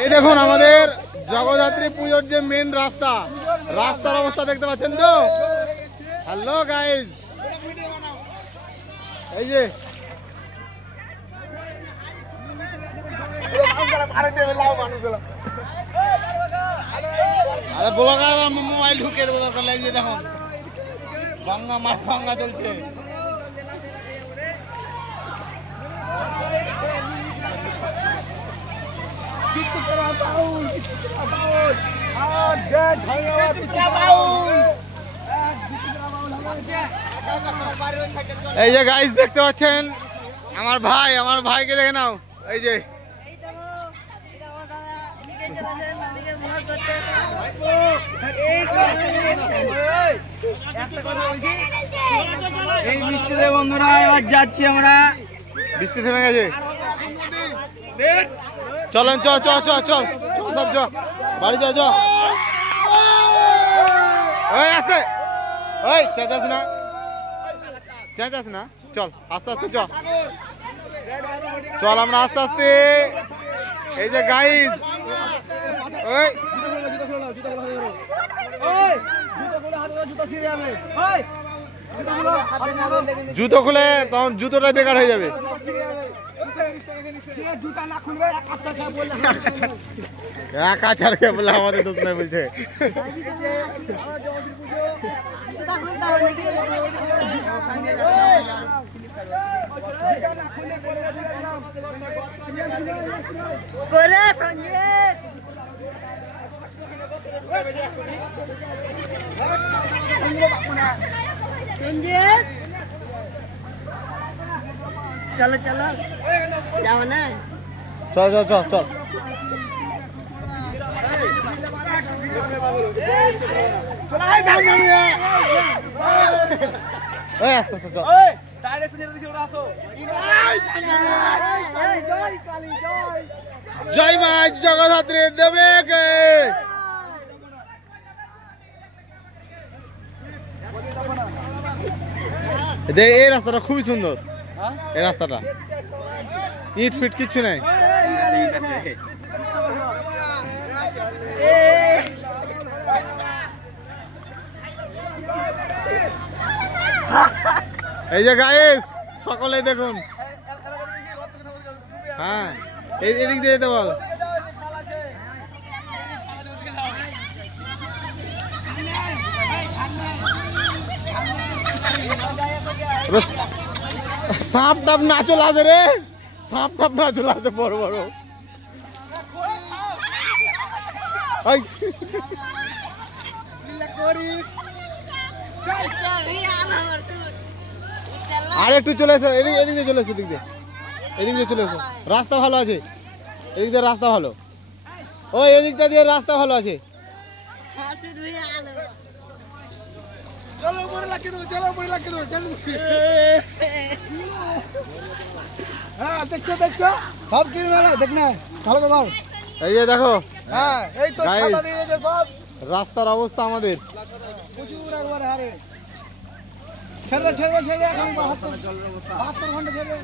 এই দেখুন আমাদের জগদ্ধাত্রী পুজোর যে মেন রাস্তা, রাস্তার অবস্থা দেখতে পাচ্ছেন তো। হ্যালো গাইজ, এই যে আরে ব্লগার মোবাইল ঢুকিয়ে দেবো দরকার লাগছে। দেখুন ভাঙ্গা মাছ ভাঙ্গা চলছে। এই যে গাইস দেখতে পাচ্ছেন আমার ভাইকে দেখে নাও। এই যে বন্ধুরা এবার যাচ্ছি আমরা। বৃষ্টি থেমে গেছে, চলেন চল চল চল চল সব চ বাড়ি চ চ। ওই আসতে, ওই চেঁচাস না চেঁচাস না, চল আস্তে আস্তে চল চল আমরা আস্তে আস্তে। এই যে গাইস, ওই জুতো খুলে তখন জুতোটা বেকার হয়ে যাবে। এক আচার খেয়ে বলে আমাদের দোষ নাই বলছে। চলো চলো যাও না, চল চল চল চল। আস্তে আস্তে চল। জয় মা জগদ্ধাত্রী দেবে গে। এই রাস্তাটা খুবই সুন্দর, এই রাস্তাটা ইট ফিট কিছু নাই। এই যে গাইস সকলে দেখুন, হ্যাঁ এদিক দিয়ে যেতে বল। সাপ টাপ না চলে আসে রে, সাপ টাপ না চলে আসে বড় বড়। আর একটু চলে এসো, এদিক দিয়ে চলে এসো, এদিক দিয়ে চলে এসো। রাস্তা ভালো আছে, এদিক দিয়ে রাস্তা ভালো, ওই এদিকটা দিয়ে রাস্তা ভালো আছে। দেখছো দেখছো সব কি দেখ না ভালো তো। এই যে দেখো, হ্যাঁ এই তো ছাতা দিয়ে যে সব রাস্তার অবস্থা আমাদের প্রচুর একবার হারে ছেড়ে ছেড়ে ছেড়ে এখন 72 ঘন্টা ছেড়ে